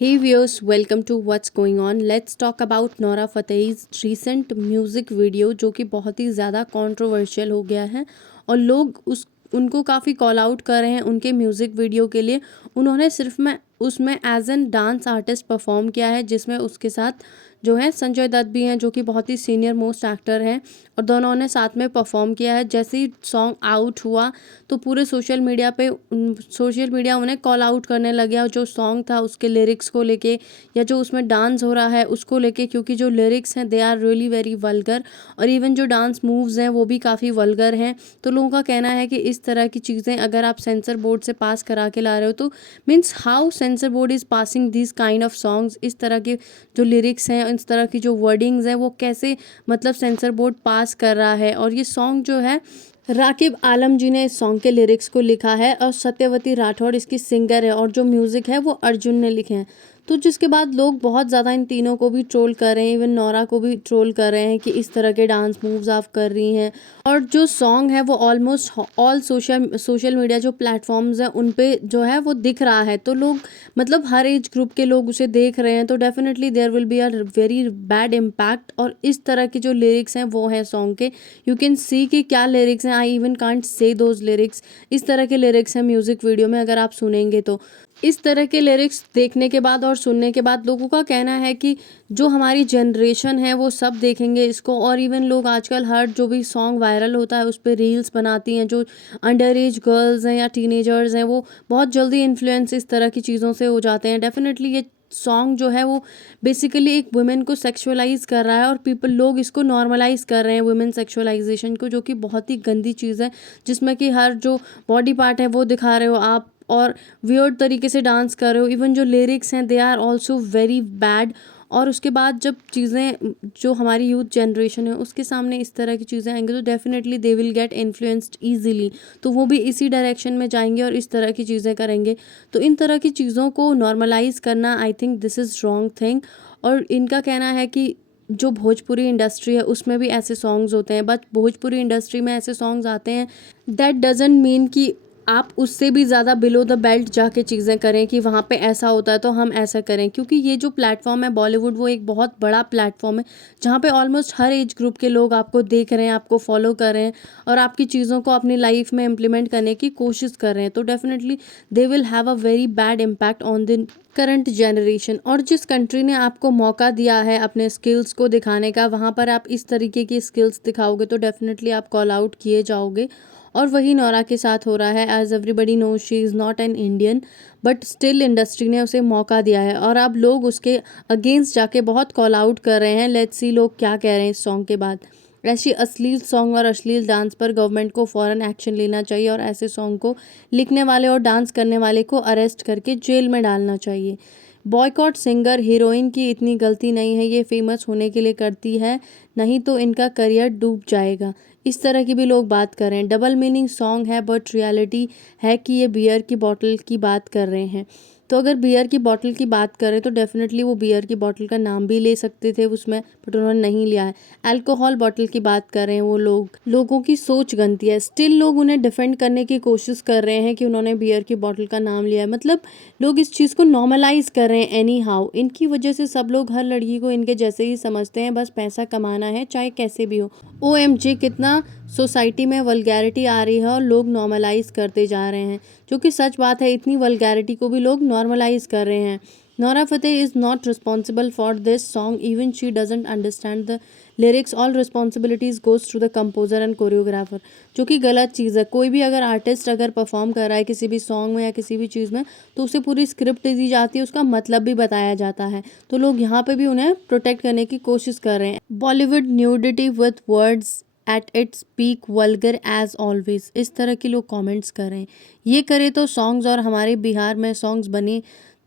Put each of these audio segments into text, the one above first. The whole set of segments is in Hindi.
Hey viewers, welcome to What's Going On. Let's talk about Nora Fatehi's recent music video जो कि बहुत ही ज़्यादा कंट्रोवर्शियल हो गया है और लोग उस उनको काफ़ी कॉल आउट कर रहे हैं उनके म्यूज़िक वीडियो के लिए। उन्होंने सिर्फ में उसमें as an dance artist perform किया है जिसमें उसके साथ जो है संजय दत्त भी हैं जो कि बहुत ही सीनियर मोस्ट एक्टर हैं और दोनों ने साथ में परफॉर्म किया है। जैसे ही सॉन्ग आउट हुआ तो पूरे सोशल मीडिया उन्हें कॉल आउट करने लगे और जो सॉन्ग था उसके लिरिक्स को लेके या जो उसमें डांस हो रहा है उसको लेके, क्योंकि जो लिरिक्स हैं they are really very vulgar और इवन जो डांस मूव्स हैं वो भी काफ़ी वल्गर हैं। तो लोगों का कहना है कि इस तरह की चीज़ें अगर आप सेंसर बोर्ड से पास करा के ला रहे हो तो means how sensor board is passing this kind of songs. इस तरह के जो लिरिक्स हैं, इस तरह की जो वर्डिंग्स हैं वो कैसे मतलब सेंसर बोर्ड पास कर रहा है। और ये सॉन्ग जो है राकिब आलम जी ने इस सॉन्ग के लिरिक्स को लिखा है और सत्यवती राठौड़ इसकी सिंगर है और जो म्यूज़िक है वो अर्जुन ने लिखे हैं। तो जिसके बाद लोग बहुत ज़्यादा इन तीनों को भी ट्रोल कर रहे हैं, इवन नोरा को भी ट्रोल कर रहे हैं कि इस तरह के डांस मूव्स आप कर रही हैं। और जो सॉन्ग है वो ऑलमोस्ट ऑल सोशल मीडिया जो प्लेटफॉर्म्स हैं उन पे जो है वो दिख रहा है। तो लोग मतलब हर एज ग्रुप के लोग उसे देख रहे हैं, तो definitely there will be a very bad impact. और इस तरह के जो लिरिक्स हैं वो हैं सॉन्ग के, यू कैन सी कि क्या लिरिक्स हैं। I even can't say those lyrics. इस तरह के लिरिक्स हैं म्यूज़िक वीडियो में, अगर आप सुनेंगे तो इस तरह के लिरिक्स देखने के बाद और सुनने के बाद लोगों का कहना है कि जो हमारी जनरेशन है वो सब देखेंगे इसको। और इवन लोग आजकल हर जो भी सॉन्ग वायरल होता है उस पर रील्स बनाती हैं। जो अंडर एज गर्ल्स हैं या टीनेजर्स हैं वो बहुत जल्दी इन्फ्लुएंस इस तरह की चीज़ों से हो जाते हैं। डेफिनेटली ये सॉन्ग जो है वो बेसिकली एक वुमेन को सेक्सुअलाइज कर रहा है और लोग इसको नॉर्मलाइज कर रहे हैं वुमेन सेक्सुअलाइजेशन को, जो कि बहुत ही गंदी चीज़ है जिसमें कि हर जो बॉडी पार्ट है वो दिखा रहे हो आप और वियर्ड तरीके से डांस कर रहे हो। इवन जो लिरिक्स हैं they are also very bad. और उसके बाद जब चीज़ें जो हमारी यूथ जनरेशन है उसके सामने इस तरह की चीज़ें आएंगी तो definitely they will get influenced easily. तो वो भी इसी डायरेक्शन में जाएंगे और इस तरह की चीज़ें करेंगे। तो इन तरह की चीज़ों को नॉर्मलाइज करना I think this is wrong thing. और इनका कहना है कि जो भोजपुरी इंडस्ट्री है उसमें भी ऐसे सॉन्ग्स होते हैं, बट भोजपुरी इंडस्ट्री में ऐसे सॉन्ग्स आते हैं दैट डजंट मीन कि आप उससे भी ज़्यादा बिलो द बेल्ट जाके चीज़ें करें कि वहाँ पे ऐसा होता है तो हम ऐसा करें। क्योंकि ये जो प्लेटफॉर्म है बॉलीवुड वो एक बहुत बड़ा प्लेटफॉर्म है जहाँ पे ऑलमोस्ट हर एज ग्रुप के लोग आपको देख रहे हैं, आपको फॉलो कर रहे हैं और आपकी चीज़ों को अपनी लाइफ में इम्प्लीमेंट करने की कोशिश कर रहे हैं। तो definitely they will have a very bad impact on the current generation. और जिस कंट्री ने आपको मौका दिया है अपने स्किल्स को दिखाने का, वहाँ पर आप इस तरीके की स्किल्स दिखाओगे तो डेफिनेटली आप कॉल आउट किए जाओगे। और वही नोरा के साथ हो रहा है। As everybody knows she is not an Indian, but still industry ने उसे मौका दिया है और अब लोग उसके अगेंस्ट जाके बहुत कॉल आउट कर रहे हैं। लेट्स सी लोग क्या कह रहे हैं इस सॉन्ग के बाद। ऐसी अश्लील सॉन्ग और अश्लील डांस पर गवर्नमेंट को फ़ौरन एक्शन लेना चाहिए और ऐसे सॉन्ग को लिखने वाले और डांस करने वाले को अरेस्ट करके जेल में डालना चाहिए। बॉयकॉट सिंगर हीरोइन की इतनी गलती नहीं है, ये फेमस होने के लिए करती है, नहीं तो इनका करियर डूब जाएगा। इस तरह की भी लोग बात कर रहे हैं। डबल मीनिंग सॉन्ग है बट रियलिटी है कि ये बियर की बॉटल की बात कर रहे हैं। तो अगर बियर की बॉटल की बात करें तो डेफिनेटली वो बियर की बॉटल का नाम भी ले सकते थे उसमें, बट उन्होंने नहीं लिया है। अल्कोहल बॉटल की बात कर रहे हैं वो लोग, लोगों की सोच गंदी है। स्टिल लोग उन्हें डिफेंड करने की कोशिश कर रहे हैं कि उन्होंने बियर की बॉटल का नाम लिया है। मतलब लोग इस चीज़ को नॉर्मलाइज कर रहे हैं एनी हाउ। इनकी वजह से सब लोग हर लड़की को इनके जैसे ही समझते हैं, बस पैसा कमाना है चाहे कैसे भी हो। OMG कितना सोसाइटी में वल्गैरिटी आ रही है और लोग नॉर्मलाइज करते जा रहे हैं, जो कि सच बात है। इतनी वल्गैरिटी को भी लोग नॉर्मलाइज कर रहे हैं। Nora Fatehi is not responsible for this song, even she doesn't understand the lyrics, all responsibilities goes to the composer and choreographer, जो कि गलत चीज़ है। कोई भी अगर आर्टिस्ट अगर परफॉर्म कर रहा है किसी भी सॉन्ग में या किसी भी चीज़ में तो उसे पूरी स्क्रिप्ट दी जाती है, उसका मतलब भी बताया जाता है। तो लोग यहाँ पे भी उन्हें प्रोटेक्ट करने की कोशिश कर रहे हैं। Bollywood nudity with words at its peak vulgar as always, इस तरह के लोग कमेंट्स कर रहे हैं। ये करे तो सॉन्ग्स और हमारे बिहार में सॉन्ग्स बने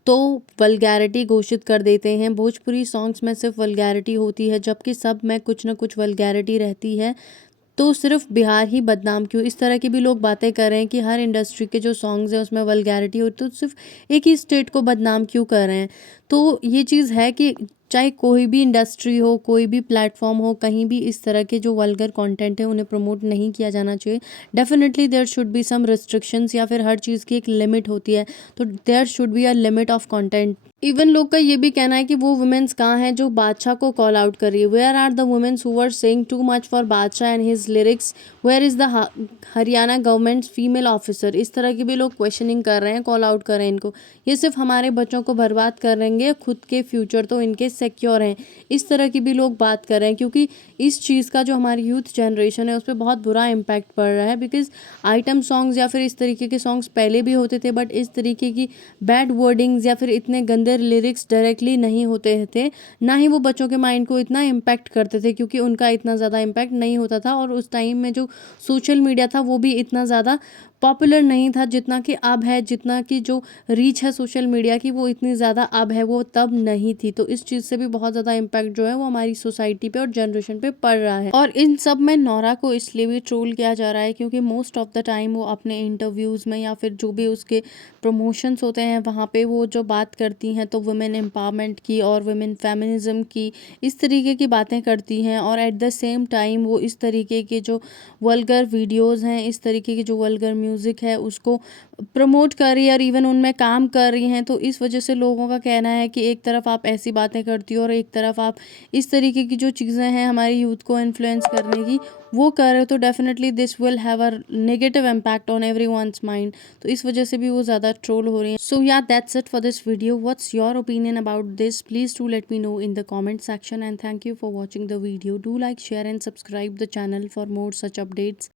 तो वल्गैरिटी घोषित कर देते हैं। भोजपुरी सॉन्ग्स में सिर्फ वल्गैरिटी होती है जबकि सब में कुछ ना कुछ वल्गैरिटी रहती है। तो सिर्फ बिहार ही बदनाम क्यों? इस तरह की भी लोग बातें कर रहे हैं कि हर इंडस्ट्री के जो सॉन्ग्स हैं उसमें वल्गैरिटी हो, तो सिर्फ एक ही स्टेट को बदनाम क्यों कर रहे हैं? तो ये चीज़ है कि चाहे कोई भी इंडस्ट्री हो, कोई भी प्लेटफॉर्म हो, कहीं भी इस तरह के जो वल्गर कंटेंट है उन्हें प्रमोट नहीं किया जाना चाहिए। Definitely there should be some restrictions, या फिर हर चीज़ की एक लिमिट होती है, तो there should be a limit of content. Even लोग का ये भी कहना है कि वो वुमेन्स कहाँ हैं जो बादशाह को कॉल आउट कर रही है। Where are the womens who were saying too much for Badshah and his lyrics, where is the Haryana government female officer. इस तरह की भी लोग क्वेश्चनिंग कर रहे हैं, कॉल आउट कर रहे हैं इनको। ये सिर्फ हमारे बच्चों को बर्बाद कर रहेंगे, खुद के फ्यूचर तो इनके सिक्योर हैं। इस तरह की भी लोग बात कर रहे हैं, क्योंकि इस चीज़ का जो हमारी यूथ जनरेशन है उस पर बहुत बुरा इम्पैक्ट पड़ रहा है। बिकॉज आइटम सॉन्ग्स या फिर इस तरीके के सॉन्ग्स पहले भी होते थे, बट इस तरीके की बैड वर्डिंग्स या फिर इतने गंदे लिरिक्स डायरेक्टली नहीं होते थे, ना ही वो बच्चों के माइंड को इतना इम्पैक्ट करते थे, क्योंकि उनका इतना ज़्यादा इम्पैक्ट नहीं होता था। और उस टाइम में जो सोशल मीडिया था वो भी इतना ज़्यादा पॉपुलर नहीं था जितना कि अब है, जितना कि जो रीच है सोशल मीडिया की वो इतनी ज़्यादा अब है, वो तब नहीं थी। तो इस चीज़ से भी बहुत ज़्यादा इम्पैक्ट जो है वो हमारी सोसाइटी पे और जनरेशन पे पड़ रहा है। और इन सब में नोरा को इसलिए भी ट्रोल किया जा रहा है क्योंकि मोस्ट ऑफ द टाइम वो अपने इंटरव्यूज़ में या फिर जो भी उसके प्रमोशंस होते हैं वहाँ पे वो जो बात करती हैं तो वुमेन एम्पावरमेंट की और वुमेन फेमिनिज्म की, इस तरीके की बातें करती हैं। और एट द सेम टाइम वो इस तरीके के जो वल्गर वीडियोज़ हैं, इस तरीके की जो वल्गर म्यूज़िक है उसको प्रमोट कर रही है और इवन उनमें काम कर रही हैं। तो इस वजह से लोगों का कहना है कि एक तरफ आप ऐसी बातें करती हो और एक तरफ आप इस तरीके की जो चीज़ें हैं हमारी यूथ को इन्फ्लुएंस करने की वो कर रहे हो, तो definitely this will have a negative impact on everyone's mind. तो इस वजह से भी वो ज़्यादा ट्रोल हो रही हैं। सो या that's it for this video. What's your opinion about this? Please do let me know in the comment section, and thank you for watching the video. Do like, share and subscribe the channel for more such updates.